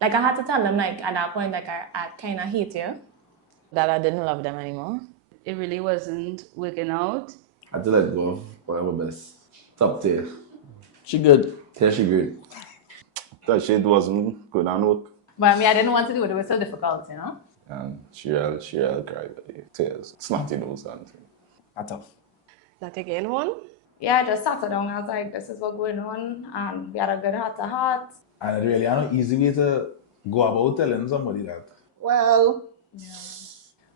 Like I had to tell them like at that point like I kind of hate you. That I didn't love them anymore. It really wasn't working out. I had to let go of one of my best. Top tier. She good. Yeah, she good. That shit wasn't good on work. But I mean I didn't want to do it. It was so difficult, you know. And she cried, tears, snotty nose and thing. That's tough. That again one? Yeah, I just sat her down. I was like, this is what's going on. And we had a good heart to heart. And it really an easy way to go about telling somebody that. Well,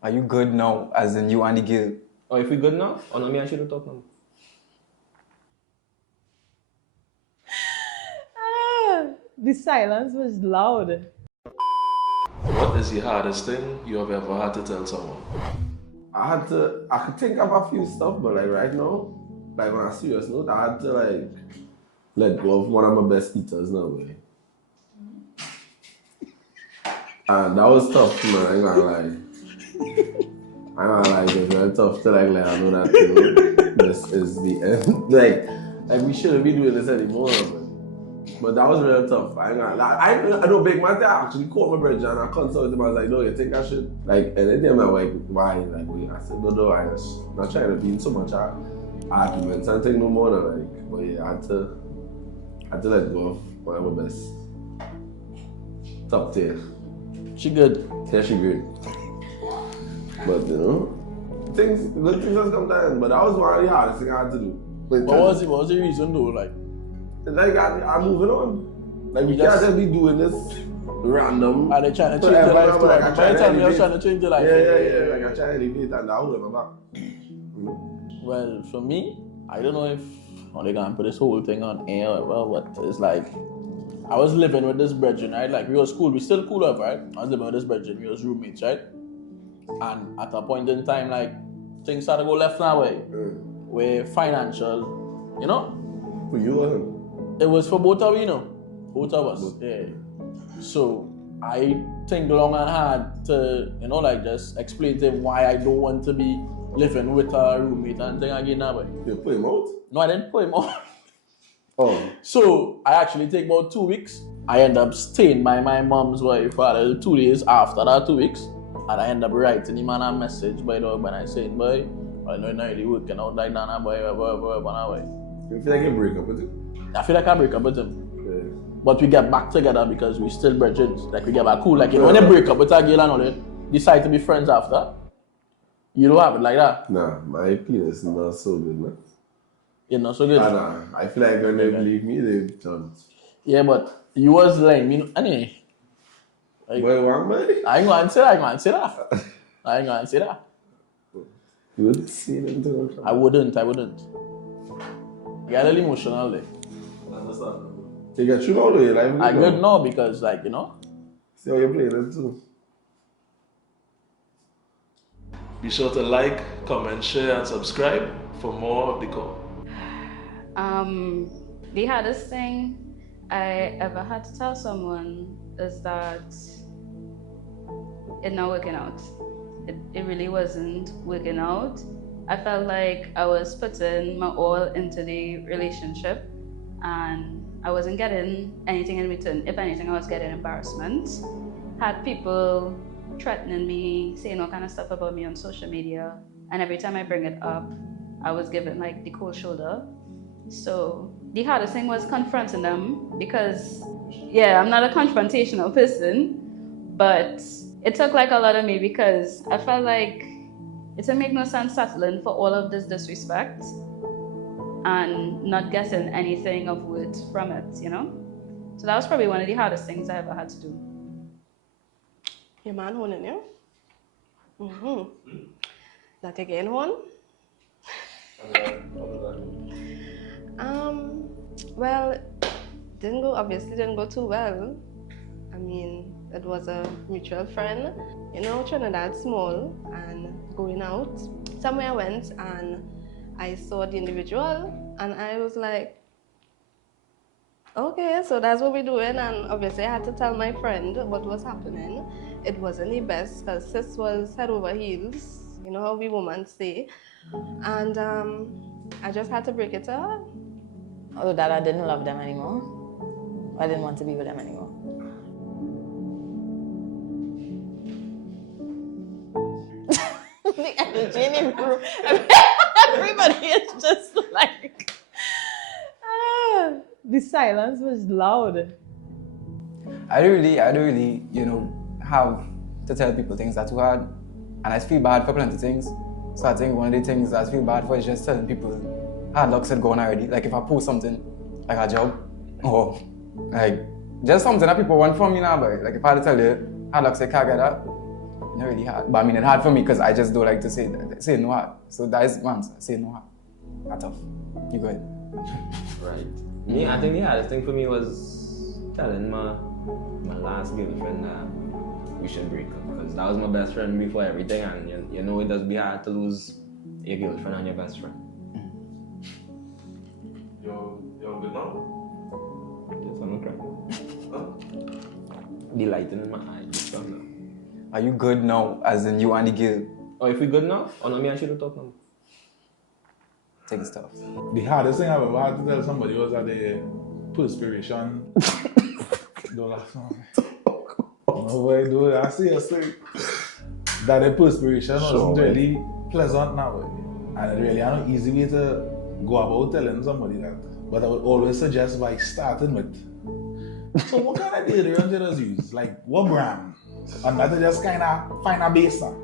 Are you good now? As in you and the girl? Or if we good now, or no, me and she don't talk now. The silence was loud. What is the hardest thing you have ever had to tell someone? I could think of a few stuff, but like right now, like on a serious note, I had to like let go of one of my best eaters now, way. And that was tough, man. I ain't gonna lie. It was very tough to like let her know that this is the end. like we shouldn't be doing this anymore, man. But that was real tough. I ain't gonna lie. I know big man. I actually called my brother and I consulted him. I was like, no, you think I should? Like, and then they were like, why? Like, wait. I said, no, I was not trying to be in so much arguments and things no more than like. But yeah, I had to let go of one of my best. Top tier. She good. Yeah, she good. But you know, good things has come down. But that was one of the hardest things I had to do. What was the reason though? Like I'm moving on. Like we can't just be doing this random. Are they trying to change your life too? Like, By the time you're trying to change your life. Yeah. Like I try to elevate and that was my back. Well, for me, I don't know if they gonna put this whole thing on air or what. It's like I was living with this brethren, right? Like we was cool, we still cool up, right? I was living with this brethren, we was roommates, right? And at a point in time, like things started to go left now way. Where financial, you know? For you or him? It was for both of you know. Both of us. Yeah. So I think long and hard to, you know, like just explain to him why I don't want to be living with a roommate and thing again that way. You put him out? No, I didn't put him out. Oh. So I actually take about 2 weeks. I end up staying by my mom's wife for 2 days after that 2 weeks. And I end up writing him a message by dog when I said, boy, I know it's not really working out like that, boy. You feel like you break up with him? I feel like I break up with him. Yeah. But we get back together because we still brethren. Like we get back cool. Like you know, when you break up with a girl and all that, decide to be friends after. You don't have it like that. Nah, my penis is not so good, man. You're not so good. Nah. I feel like when they believe me, they've done. Yeah, but you was lying me anyway. Like, boy, one boy? I ain't gonna answer that. You wouldn't see anything. I wouldn't. Get a little emotional there. You get you know your life. I good now because like, you know. See how you're playing it too. Be sure to like, comment, share, and subscribe for more of the call. The hardest thing I ever had to tell someone is that it's not working out. It really wasn't working out. I felt like I was putting my all into the relationship and I wasn't getting anything in return. If anything, I was getting embarrassment. Had people threatening me, saying all kind of stuff about me on social media. And every time I bring it up, I was given like the cold shoulder. So the hardest thing was confronting them because, yeah, I'm not a confrontational person, but it took like a lot of me because I felt like it didn't make no sense settling for all of this disrespect and not getting anything of worth from it, you know? So that was probably one of the hardest things I ever had to do. your man honing you? That again one? Well, obviously didn't go too well. I mean, it was a mutual friend. You know, Trinidad small and going out. Somewhere I went and I saw the individual and I was like, okay, so that's what we're doing. And obviously I had to tell my friend what was happening. It wasn't the best because sis was head over heels. You know how we women say. And I just had to break it to her. Oh, that I didn't love them anymore. I didn't want to be with them anymore. the energy in the room. Everybody is just like, the silence was loud. I don't really, have to tell people things that too hard. And I feel bad for plenty of things. So I think one of the things that I feel bad for is just telling people hard luck said gone already. Like if I post something, like a job, or like just something that people want from me now, but like if I had to tell you hard luck said can't get that, not really hard. But I mean it's hard for me because I just don't like to say no hard. So that is one answer, say no hard. That's tough. You go ahead. Right. Me, I think the hardest thing for me was telling my last girlfriend that we should break up, because that was my best friend before everything, and you know it does be hard to lose your girlfriend and your best friend. You're good now? Yes, I'm crying. The light in my eyes. Are you good now, as in you and the girl? Oh, if we good now? Oh no, me and she don't talk now. Take stuff. The hardest thing I've ever had to tell somebody was that the perspiration. Don't laugh now. No way, dude. I see that the perspiration wasn't really pleasant now. And it really had no easy way to go about telling somebody that. But I would always suggest by starting with, so what kind of deodorant you just use? Like what brand? And that just kind of find a base on.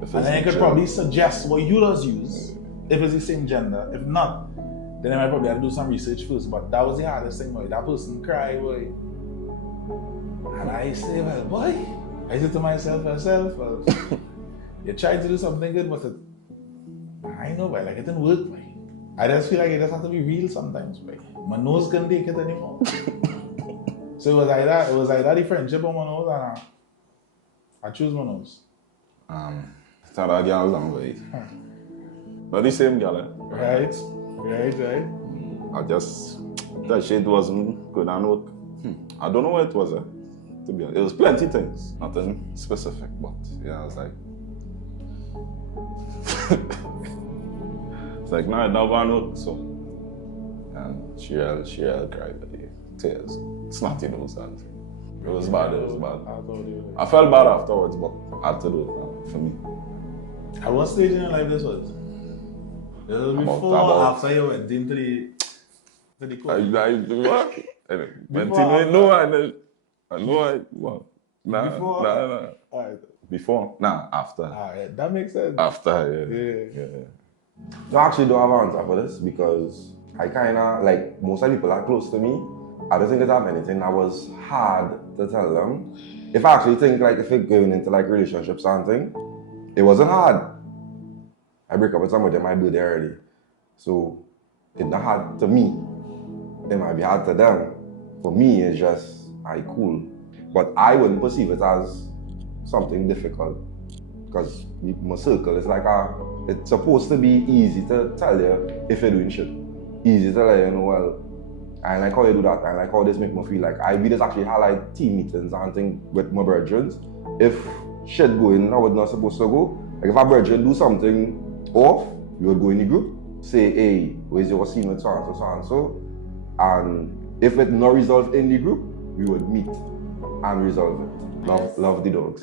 And then you could probably suggest what you just use, if it's the same gender. If not, then I might probably have to do some research first. But that was the hardest thing, boy. That person cried, boy. And I say, well, boy, I said to myself, well, you tried to do something good, but I know, boy, like it didn't work, boy. I just feel like it just have to be real sometimes, boy. My nose can't take it anymore. So it was either the friendship or my nose, and I choose my nose. It's not that girl long way. Not the same girl, eh? Right. I just, that shit wasn't good and work. I don't know what it was, eh? To be honest. It was plenty things, nothing specific, but yeah, I was like, it's like, nah, it never gonna work, so. And she cried with the tears. It's not, you know, sad. It was bad. I felt bad afterwards, but I had to do it now, for me. At what stage in your life this was? It was before or after you went into the court? What? Nah. Alright. Before? Nah, after. Alright, that makes sense. After, No, I actually don't have an answer for this because I kind of, like, most of the people that are close to me, I don't think they have anything that was hard to tell them. If I actually think, like, if you're going into, like, relationships or something, it wasn't hard. I break up with somebody, I might be there already. So, it's not hard to me. It might be hard to them. For me, it's just, cool. But I wouldn't perceive it as something difficult. Because my circle is like it's supposed to be easy to tell you if you're doing shit. Easy to let you know, well, I like how you do that, I like how this make me feel like. We just actually had like team meetings and things with my brethren. If shit going how it's not supposed to go, like if a brethren do something off, we would go in the group, say, hey, where's your scene with so and so, so and so. And if it's not resolved in the group, we would meet and resolve it. Love the dogs.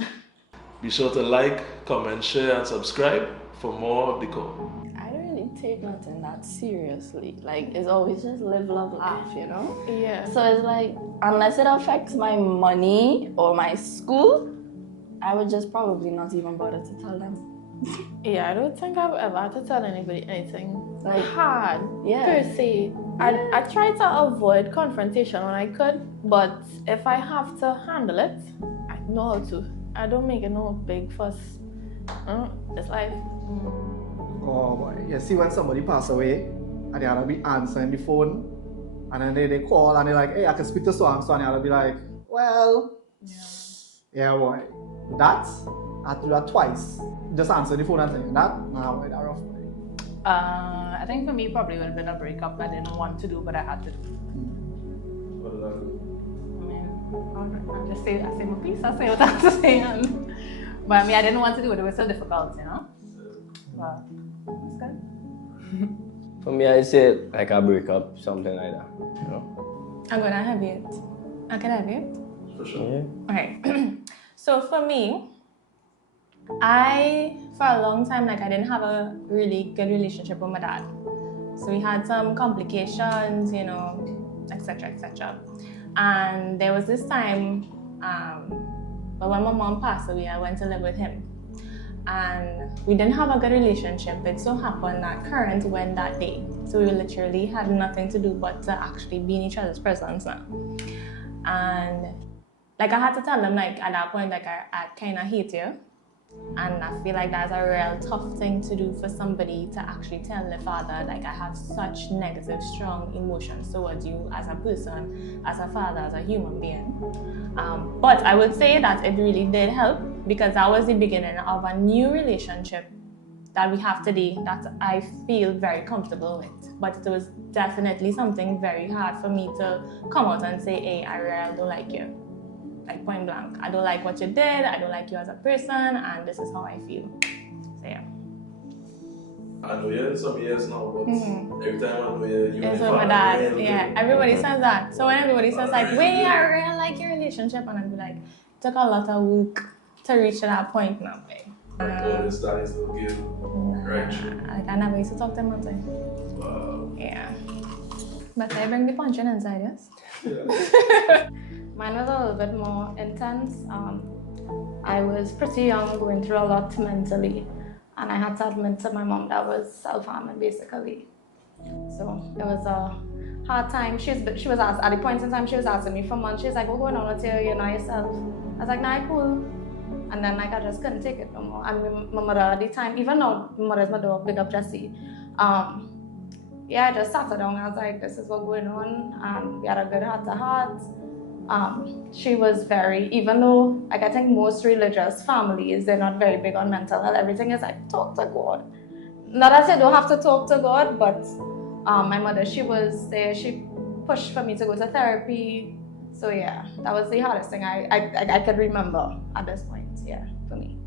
Be sure to like, comment, share, and subscribe for more of the call. I don't really take nothing that seriously. Like, it's always just live, love, laugh, you know? Yeah. So it's like, unless it affects my money or my school, I would just probably not even bother to tell them. Yeah, I don't think I've ever had to tell anybody anything like hard Yeah. per se. I try to avoid confrontation when I could, but if I have to handle it, I know how to. I don't make it no big fuss. It's life. Oh boy, you see when somebody pass away and they gotta be answering the phone and then they call and they're like, hey, I can speak to so and so, and you gotta be like, well, yeah boy, that, I have to do that twice. Just answer the phone and say, nah boy, that rough boy. I think for me probably would have been a breakup I didn't want to do but I had to do. What did that do? I just say my piece, I say what I have to say. But I mean, I didn't want to do it, it was so difficult, you know? But it's good. For me, I say like a breakup, something like that. You know? I'm gonna have it. Can I have it? For sure. Yeah. Okay. So for me, For a long time, like I didn't have a really good relationship with my dad. So we had some complications, you know, etc., etc. And there was this time, but when my mom passed away, I went to live with him. And we didn't have a good relationship. It so happened that Current went that day. So we literally had nothing to do but to actually be in each other's presence now. And like I had to tell him, like at that point, like I kind of hate you. And I feel like that's a real tough thing to do for somebody to actually tell their father, like I have such negative, strong emotions towards you as a person, as a father, as a human being. But I would say that it really did help because that was the beginning of a new relationship that we have today that I feel very comfortable with. But it was definitely something very hard for me to come out and say, hey, I really don't like you. Like point blank. I don't like what you did, I don't like you as a person, and this is how I feel. So yeah. I know you some years now, but every time I know you it's with my dad. Yeah, everybody says that. So when everybody says like, wait, I really like your relationship, and I'd be like, it took a lot of work to reach to that point now. This that is still good. Right. Like I never used to talk to him until. Wow. Yeah. But I bring the punching inside, yes? Yeah. Mine was a little bit more intense. I was pretty young, going through a lot mentally, and I had to admit to my mom that I was self-harming basically. So it was a hard time. She was asked, at the point in time she was asking me for months. She was like, what's going on with you? You're not yourself. I was like, nah, cool. And then like I just couldn't take it no more. And my mother at the time, even though my mother's my dog, big up Jessie. Yeah, I just sat her down. I was like, this is what's going on. And we had a good heart-to-heart. She was very, even though like I think most religious families, they're not very big on mental health. Everything is like, talk to God. Not that I don't have to talk to God, but my mother, she was there. She pushed for me to go to therapy. So yeah, that was the hardest thing I could remember at this point, yeah, for me.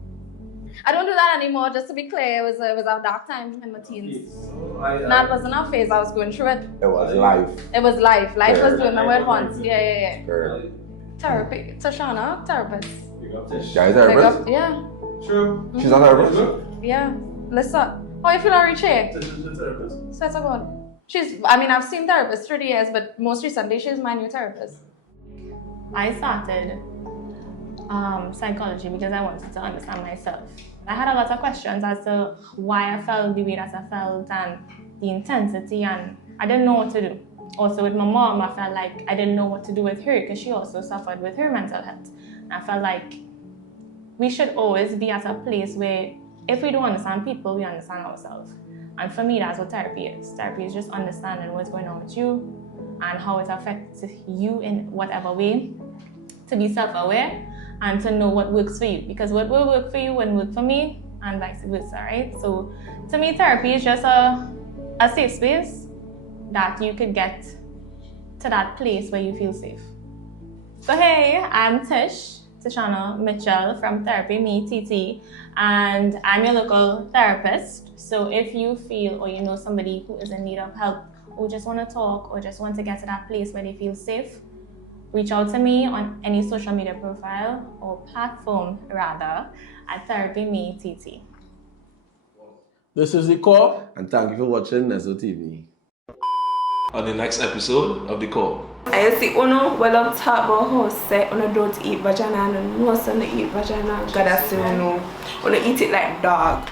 I don't do that anymore, just to be clear. It was a dark time in my teens. That wasn't a phase, I was going through it. It was life. It was life. Life was doing my word once. Yeah. Therapy. Tashana, therapist. Yeah, is therapist? Yeah. True. She's a therapist? Yeah. Listen. How you feel, Richie? She's a therapist. Swear to God. I've seen therapists through the years, but most recently she's my new therapist. I started psychology because I wanted to understand myself. I had a lot of questions as to why I felt the way that I felt and the intensity, and I didn't know what to do. Also with my mom, I felt like I didn't know what to do with her because she also suffered with her mental health. And I felt like we should always be at a place where if we don't understand people, we understand ourselves. And for me, that's what therapy is. Therapy is just understanding what's going on with you and how it affects you in whatever way, to be self-aware and to know what works for you. Because what will work for you wouldn't work for me, and vice versa, right? So to me, therapy is just a safe space that you could get to that place where you feel safe. So hey, I'm Tishana Mitchell from Therapy Me TT, and I'm your local therapist. So if you feel or you know somebody who is in need of help, or just want to talk, or just want to get to that place where they feel safe, reach out to me on any social media profile or platform rather at Therapy Me TT. This is The Core. And thank you for watching Nezzo TV. On the next episode of The Core. I see uno well up top about how say uno don't eat vagina and no son eat vagina. God I say uno eat it like dog.